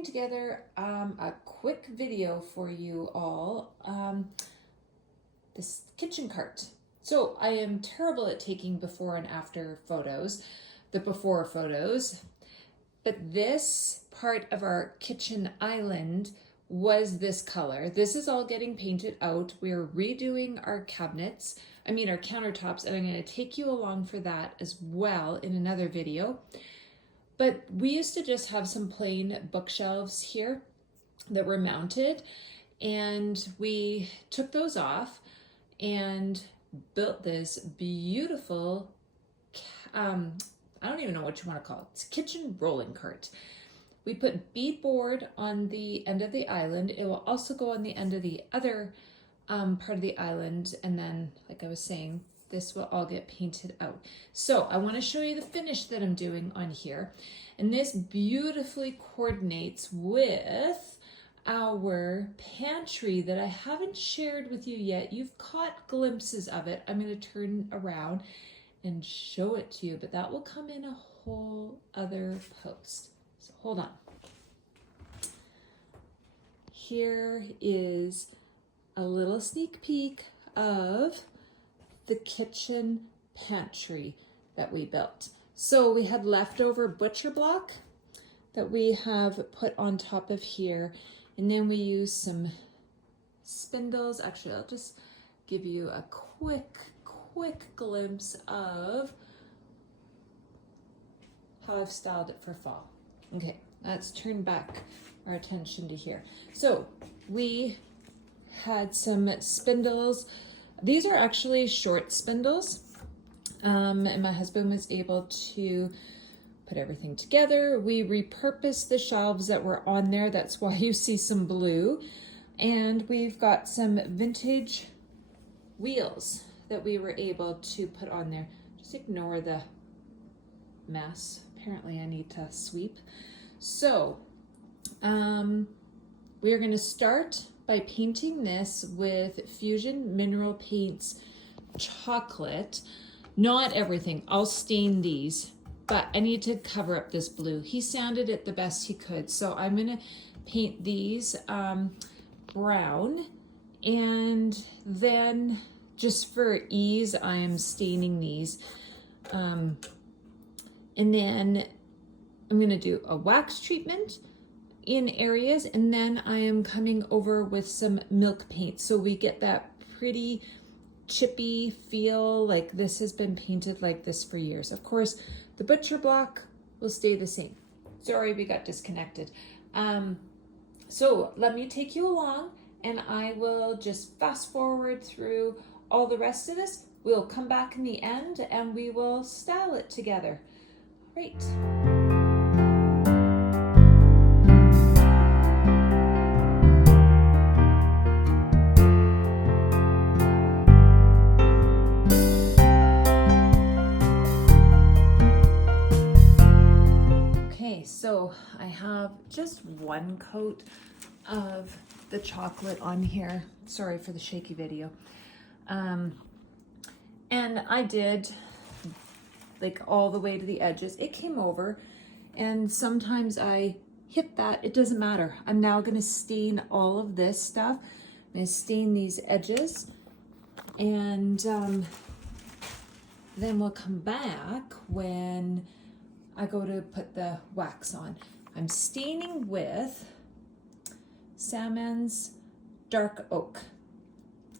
putting together a quick video for you all, this kitchen cart. So I am terrible at taking before and after photos, the before photos, but this part of our kitchen island was this color. This is all getting painted out. We're redoing our cabinets, our countertops, and I'm going to take you along for that as well in another video. But we used to just have some plain bookshelves here that were mounted, and we took those off and built this beautiful, I don't even know what you want to call it. It's a kitchen rolling cart. We put beadboard on the end of the island. It will also go on the end of the other part of the island. And then, like I was saying, this will all get painted out. So I want to show you the finish that I'm doing on here. And this beautifully coordinates with our pantry that I haven't shared with you yet. You've caught glimpses of it. I'm going to turn around and show it to you, but that will come in a whole other post. So hold on. Here is a little sneak peek of the kitchen pantry that we built. So we had leftover butcher block that we have put on top of here, and then we use some spindles. Actually, I'll just give you a quick glimpse of how I've styled it for fall. Okay, let's turn back our attention to here. So we had some spindles. These are actually short spindles, and my husband was able to put everything together. We repurposed the shelves that were on there. That's why you see some blue. And we've got some vintage wheels that we were able to put on there. Just ignore the mess. Apparently I need to sweep. So we are going to start by painting this with Fusion Mineral Paints chocolate. Not everything. I'll stain these, but I need to cover up this blue. He sanded it the best he could. So I'm going to paint these brown, and then just for ease, I am staining these. And then I'm going to do a wax treatment in areas, and then I am coming over with some milk paint so we get that pretty chippy feel, like this has been painted like this for years. Of course, the butcher block will stay the same. Sorry, we got disconnected. So let me take you along, and I will just fast forward through all the rest of this. We'll come back in the end and we will style it together. Great. Okay, so I have just one coat of the chocolate on here. Sorry for the shaky video. And I did like all the way to the edges. It came over, and sometimes I hit that. It doesn't matter. I'm now going to stain all of this stuff. I'm going to stain these edges, and then we'll come back when I go to put the wax on. I'm staining with Saman's Dark Oak.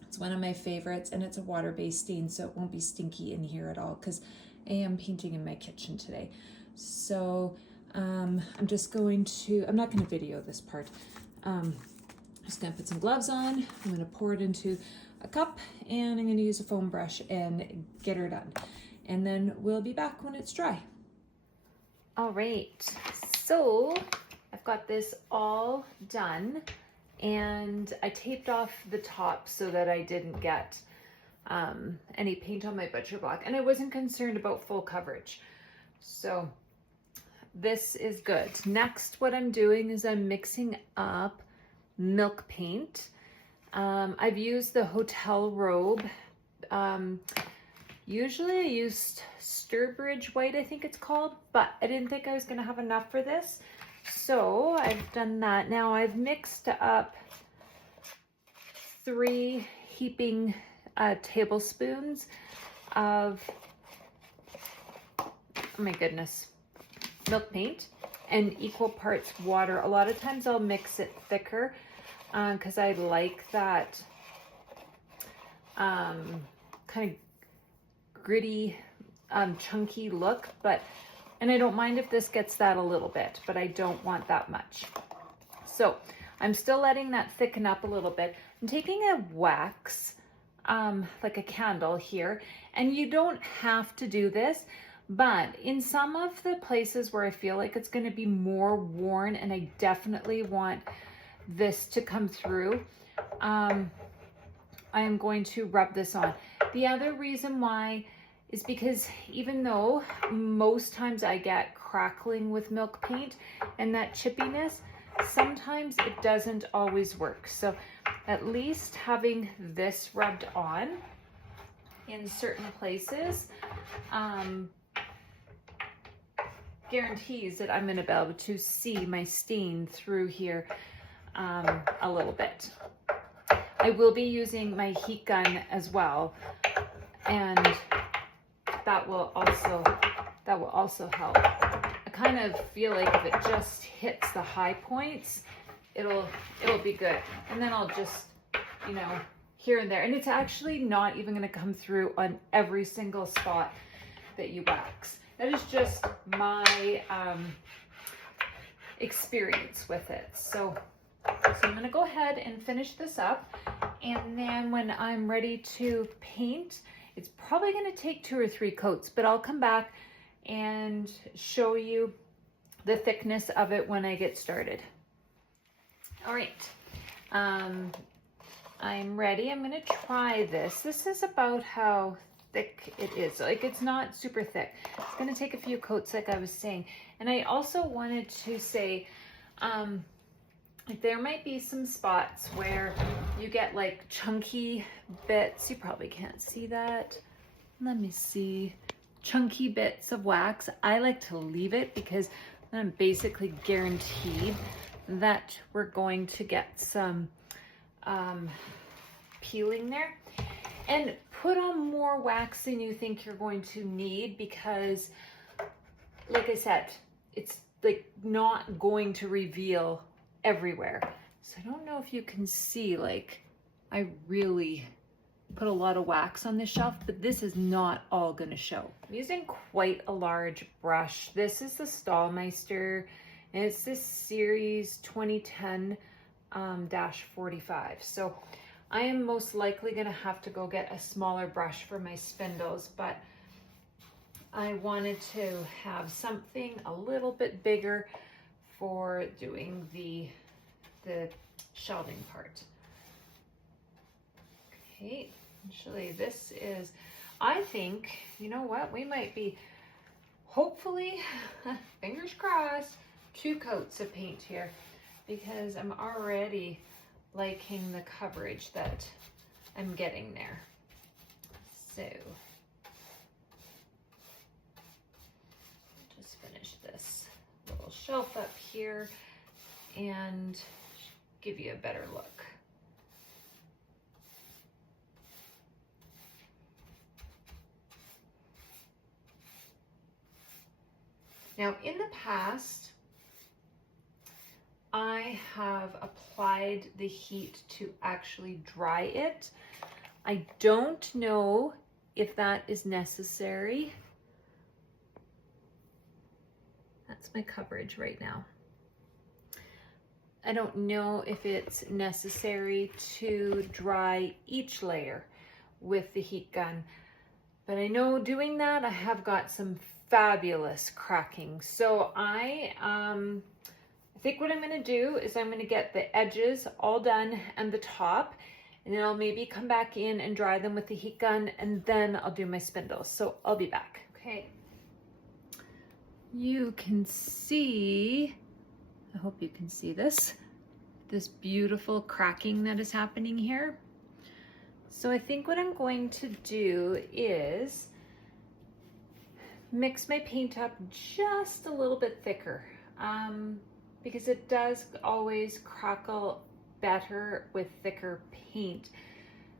It's one of my favorites, and it's a water-based stain, so it won't be stinky in here at all, because I am painting in my kitchen today. So I'm just going to, I'm not going to video this part. I'm just going to put some gloves on. I'm going to pour it into a cup, and I'm going to use a foam brush and get her done. And then we'll be back when it's dry. All right, so I've got this all done, and I taped off the top so that I didn't get any paint on my butcher block, and I wasn't concerned about full coverage. So this is good. Next, what I'm doing is I'm mixing up milk paint. I've used the Hotel Robe. Usually I use Sturbridge White, I think it's called, but I didn't think I was gonna have enough for this. So I've done that. Now I've mixed up 3 heaping tablespoons of, oh my goodness, milk paint and equal parts water. A lot of times I'll mix it thicker because I like that kind of gritty, chunky look, and I don't mind if this gets that a little bit, but I don't want that much. So I'm still letting that thicken up a little bit. I'm taking a wax, like a candle here, and you don't have to do this, but in some of the places where I feel like it's going to be more worn and I definitely want this to come through, I am going to rub this on. The other reason why is because even though most times I get crackling with milk paint and that chippiness, sometimes it doesn't always work. So at least having this rubbed on in certain places guarantees that I'm going to be able to see my stain through here a little bit. I will be using my heat gun as well, and that will also help. I kind of feel like if it just hits the high points, it'll be good. And then I'll just, you know, here and there. And it's actually not even going to come through on every single spot that you wax. That is just my experience with it. So I'm going to go ahead and finish this up. And then when I'm ready to paint, it's probably going to take 2 or 3 coats, but I'll come back and show you the thickness of it when I get started. All right, I'm ready. I'm going to try this. This is about how thick it is. Like, it's not super thick. It's going to take a few coats, like I was saying. And I also wanted to say, there might be some spots where you get like chunky bits. You probably can't see that. Let me see. Chunky bits of wax. I like to leave it because I'm basically guaranteed that we're going to get some peeling there. And put on more wax than you think you're going to need because, like I said, it's like not going to reveal everywhere. So I don't know if you can see, like, I really put a lot of wax on this shelf, but this is not all going to show. I'm using quite a large brush. This is the Stallmeister, and it's this series 2010-45. So I am most likely going to have to go get a smaller brush for my spindles, but I wanted to have something a little bit bigger for doing the shelving part. Okay, actually this is, I think, you know what, we might be, hopefully, fingers crossed, 2 coats of paint here, because I'm already liking the coverage that I'm getting there. So just finish this little shelf up here and give you a better look. Now, in the past, I have applied the heat to actually dry it. I don't know if that is necessary. That's my coverage right now. I don't know if it's necessary to dry each layer with the heat gun, but I know doing that, I have got some fabulous cracking. So I think what I'm going to do is I'm going to get the edges all done and the top, and then I'll maybe come back in and dry them with the heat gun, and then I'll do my spindles. So I'll be back. Okay. You can see, I hope you can see this beautiful cracking that is happening here. So I think what I'm going to do is mix my paint up just a little bit thicker. because it does always crackle better with thicker paint.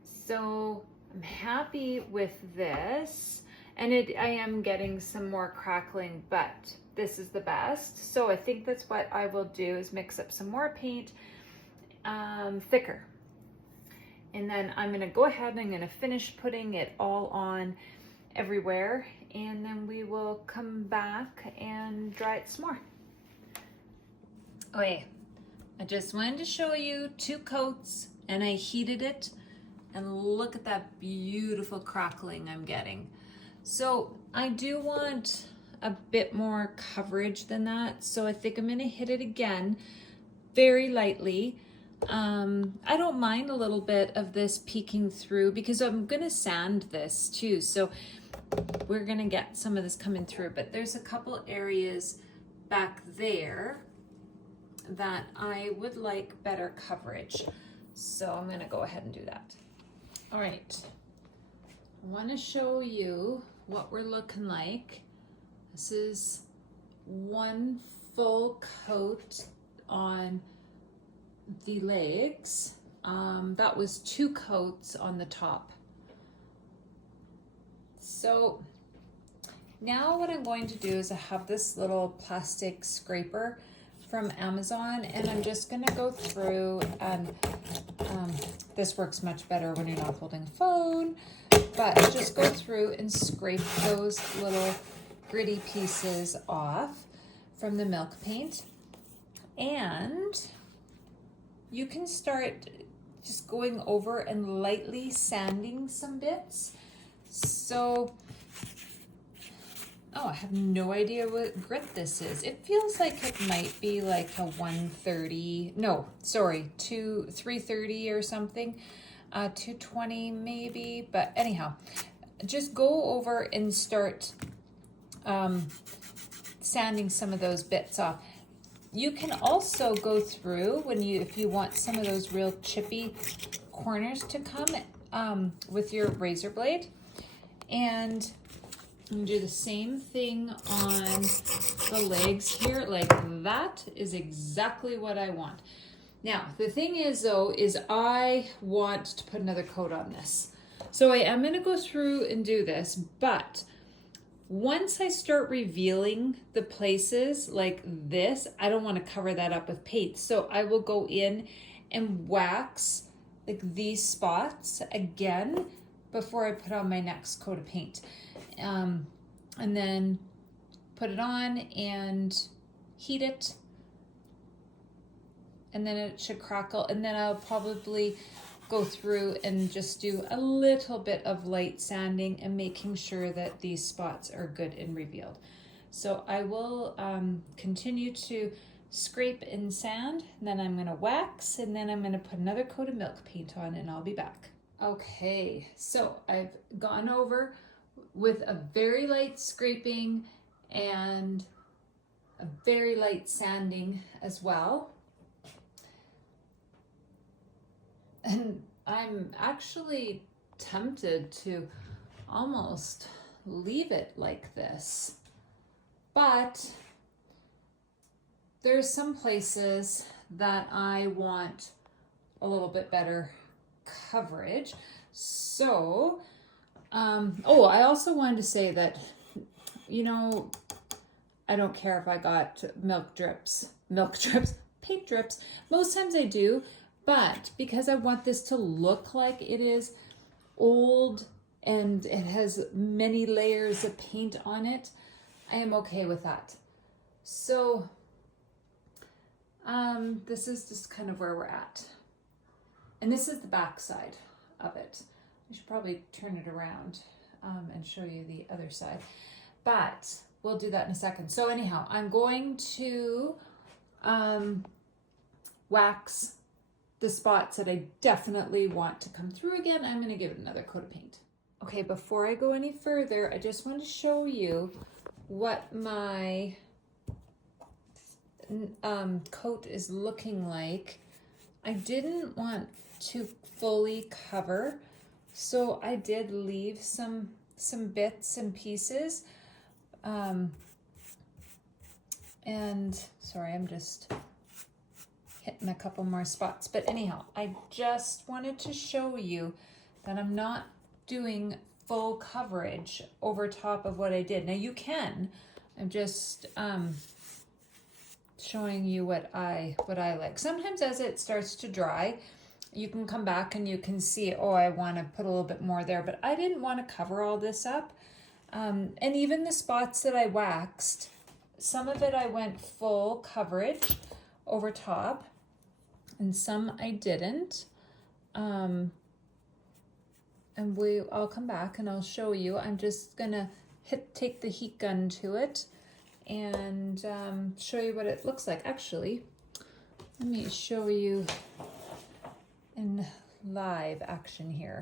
So I'm happy with this, and I am getting some more crackling, but this is the best. So I think that's what I will do, is mix up some more paint, thicker. And then I'm gonna go ahead and I'm gonna finish putting it all on everywhere, and then we will come back and dry it some more. Okay, I just wanted to show you 2 coats, and I heated it, and look at that beautiful crackling I'm getting. So I do want a bit more coverage than that, so I think I'm gonna hit it again very lightly. I don't mind a little bit of this peeking through because I'm gonna sand this too, so we're gonna get some of this coming through, but there's a couple areas back there that I would like better coverage. So I'm gonna go ahead and do that. All right, I wanna show you what we're looking like. This is 1 full coat on the legs. That was 2 coats on the top. So now what I'm going to do is I have this little plastic scraper from Amazon, and I'm just going to go through and this works much better when you're not holding a phone, but just go through and scrape those little gritty pieces off from the milk paint. And you can start just going over and lightly sanding some bits. So, oh, I have no idea what grit this is. It feels like it might be like a 130, no, sorry, 330 or something, 220 maybe, but anyhow, just go over and start sanding some of those bits off. You can also go through if you want some of those real chippy corners to come with your razor blade, and do the same thing on the legs here. Like that is exactly what I want. Now the thing is though, is I want to put another coat on this, so I am going to go through and do this, but once I start revealing the places like this, I don't want to cover that up with paint. So I will go in and wax like these spots again before I put on my next coat of paint. And then put it on and heat it. And then it should crackle. And then I'll probably go through and just do a little bit of light sanding and making sure that these spots are good and revealed. So I will continue to scrape and sand, and then I'm gonna wax, and then I'm gonna put another coat of milk paint on, and I'll be back. Okay, so I've gone over with a very light scraping and a very light sanding as well. And I'm actually tempted to almost leave it like this, but there's some places that I want a little bit better coverage. So, oh, I also wanted to say that, you know, I don't care if I got milk drips, paint drips. Most times I do. But because I want this to look like it is old and it has many layers of paint on it, I am okay with that. So this is just kind of where we're at. And this is the back side of it. I should probably turn it around and show you the other side. But we'll do that in a second. So anyhow, I'm going to wax the spots that I definitely want to come through again. I'm going to give it another coat of paint. Okay, before I go any further, I just want to show you what my coat is looking like. I didn't want to fully cover, so I did leave some bits and pieces. And sorry, I'm just hitting a couple more spots. But anyhow, I just wanted to show you that I'm not doing full coverage over top of what I did. Now you can. I'm just showing you what I like. Sometimes as it starts to dry, you can come back and you can see, oh, I want to put a little bit more there, but I didn't want to cover all this up. And even the spots that I waxed, some of it I went full coverage over top, and some I didn't. And I'll come back and I'll show you. I'm just gonna take the heat gun to it and show you what it looks like. Actually, let me show you in live action here.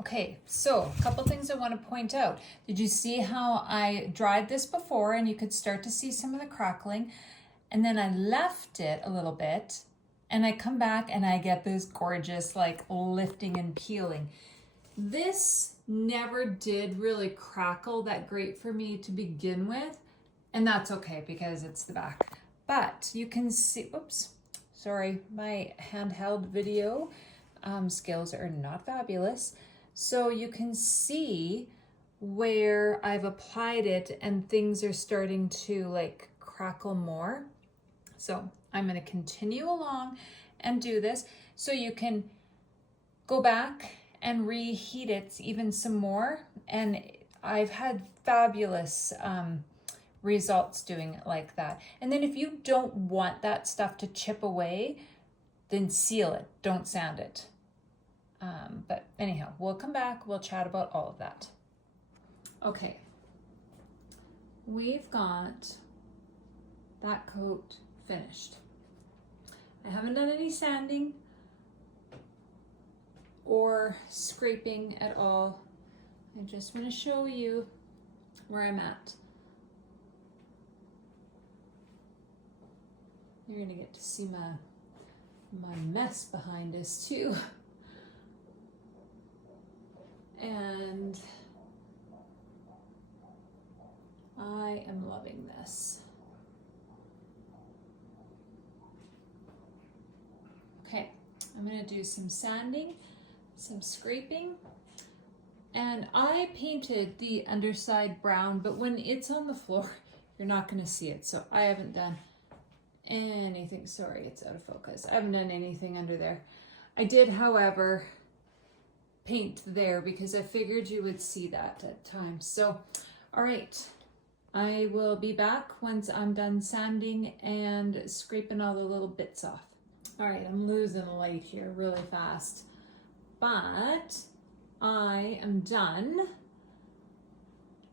Okay, so a couple things I want to point out. Did you see how I dried this before and you could start to see some of the crackling? And then I left it a little bit and I come back and I get this gorgeous like lifting and peeling. This never did really crackle that great for me to begin with, and that's okay because it's the back. But you can see, oops, sorry, my handheld video skills are not fabulous. So you can see where I've applied it and things are starting to like crackle more. So I'm going to continue along and do this so you can go back and reheat it even some more. And I've had fabulous results doing it like that. And then if you don't want that stuff to chip away, then seal it, don't sand it. But anyhow, we'll come back, we'll chat about all of that. Okay, we've got that coat finished. I haven't done any sanding or scraping at all. I just want to show you where I'm at. You're gonna get to see my mess behind us too. And I am loving this. Okay, I'm gonna do some sanding, some scraping, and I painted the underside brown, but when it's on the floor, you're not gonna see it. So I haven't done anything, sorry, it's out of focus. I haven't done anything under there. I did, however, paint there because I figured you would see that at times. So, all right, I will be back once I'm done sanding and scraping all the little bits off. All right, I'm losing light here really fast, but I am done.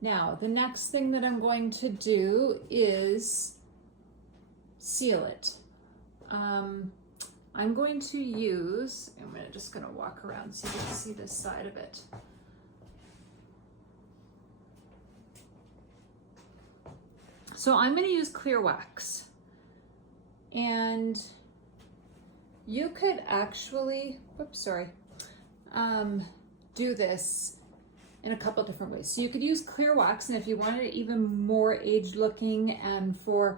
Now, the next thing that I'm going to do is seal it. I'm going to use, just gonna walk around so you can see this side of it. So I'm gonna use clear wax. And you could actually, do this in a couple different ways. So you could use clear wax, and if you wanted it even more aged looking and for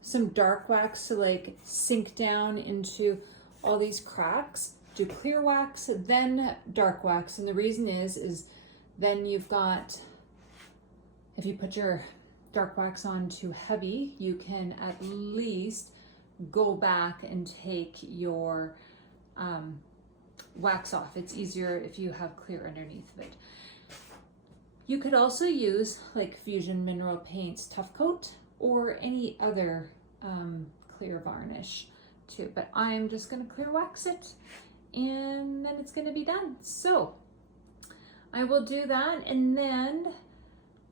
some dark wax to like sink down into all these cracks, do clear wax, then dark wax. And the reason is then you've got, if you put your dark wax on too heavy, you can at least go back and take your wax off. It's easier if you have clear underneath of it. You could also use like Fusion Mineral Paints Tough Coat or any other clear varnish too, but I'm just going to clear wax it and then it's going to be done. So I will do that, and then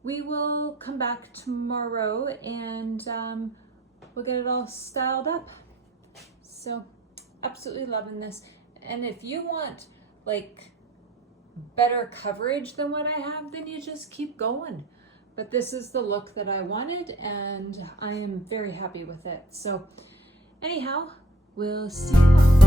we will come back tomorrow and we'll get it all styled up. So absolutely loving this. And if you want like better coverage than what I have, then you just keep going. But this is the look that I wanted and I am very happy with it. So anyhow, we'll see you tomorrow.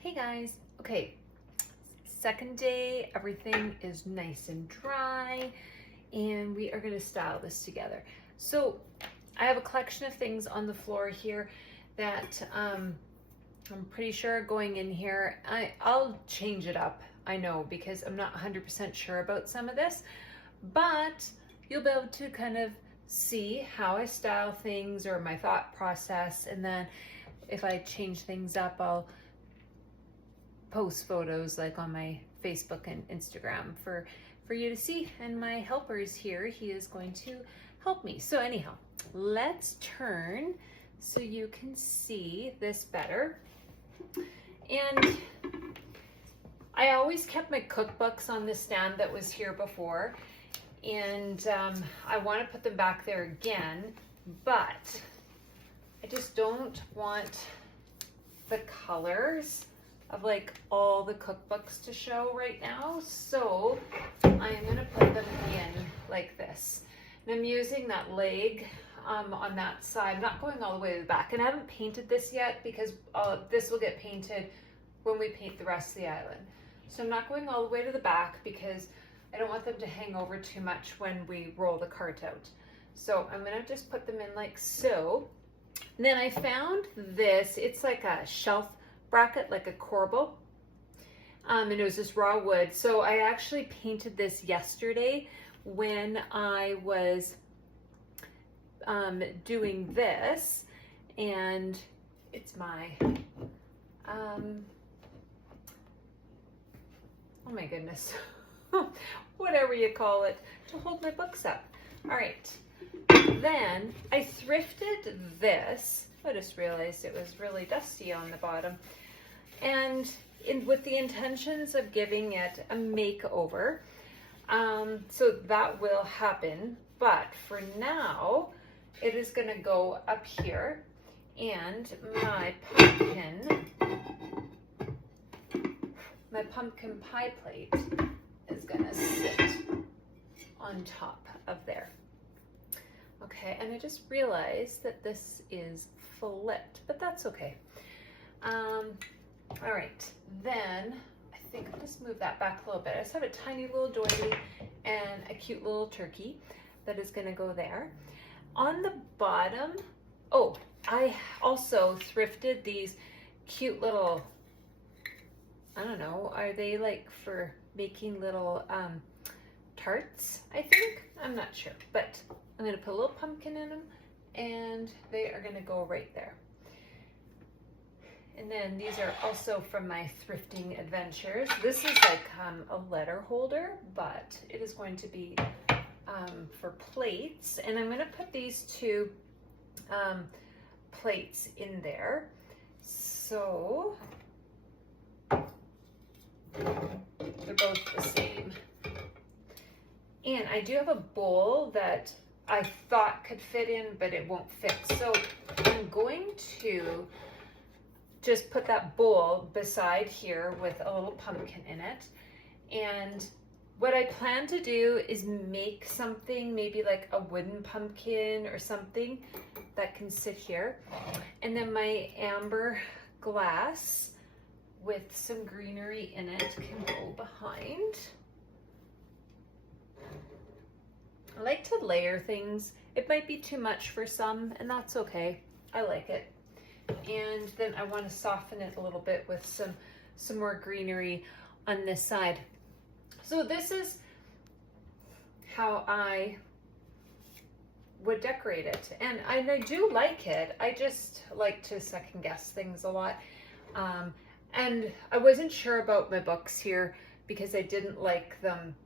Hey guys, okay, second day, everything is nice and dry and we are going to style this together. So I have a collection of things on the floor here that I'm pretty sure are going in here. I'll change it up, I know, because I'm not 100% sure about some of this, but you'll be able to kind of see how I style things or my thought process, and then if I change things up, I'll post photos like on my Facebook and Instagram for you to see. And my helper is here, he is going to help me. So anyhow, let's turn so you can see this better. And I always kept my cookbooks on the stand that was here before, and I want to put them back there again, but I just don't want the colors of like all the cookbooks to show right now, so I'm going to put them in like this. And I'm using that leg on that side, not going all the way to the back. And I haven't painted this yet because this will get painted when we paint the rest of the island. So I'm not going all the way to the back because I don't want them to hang over too much when we roll the cart out. So I'm going to just put them in like so. And then I found this, it's like a shelf bracket, like a corbel, and it was just raw wood. So I actually painted this yesterday when I was doing this, and it's my oh my goodness, whatever you call it, to hold my books up. All right, then I thrifted this. I just realized it was really dusty on the bottom, and with the intentions of giving it a makeover. So that will happen, but for now it is going to go up here, and my pumpkin pie plate is going to sit on top of there. Okay, and I just realized that this is flipped, but that's okay. All right, then I think I'll just move that back a little bit. I just have a tiny little doily and a cute little turkey that is going to go there. On the bottom, oh, I also thrifted these cute little, I don't know, are they like for making little tarts, I think? I'm not sure, but I'm going to put a little pumpkin in them, and they are going to go right there. And then these are also from my thrifting adventures. This is like a letter holder, but it is going to be for plates. And I'm going to put these two plates in there. So they're both the same. And I do have a bowl that I thought could fit in, but it won't fit. So I'm going to just put that bowl beside here with a little pumpkin in it. And what I plan to do is make something, maybe like a wooden pumpkin or something that can sit here. And then my amber glass with some greenery in it can go behind. I like to layer things. It might be too much for some, and that's okay. I like it. And then I want to soften it a little bit with some more greenery on this side. So this is how I would decorate it. And I do like it. I just like to second guess things a lot. And I wasn't sure about my books here because I didn't like them,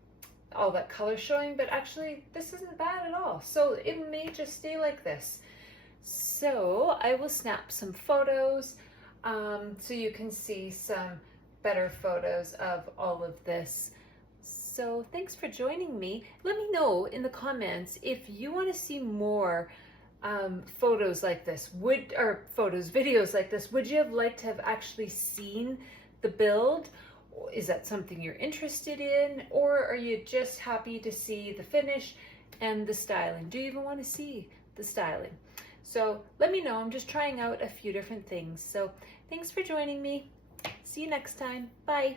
all that color showing, but actually this isn't bad at all. So it may just stay like this. So I will snap some photos so you can see some better photos of all of this. So thanks for joining me. Let me know in the comments if you want to see more photos like this, videos like this. Would you have liked to have actually seen the build? Is that something you're interested in, or are you just happy to see the finish and the styling? Do you even want to see the styling? So let me know. I'm just trying out a few different things. So thanks for joining me. See you next time. Bye.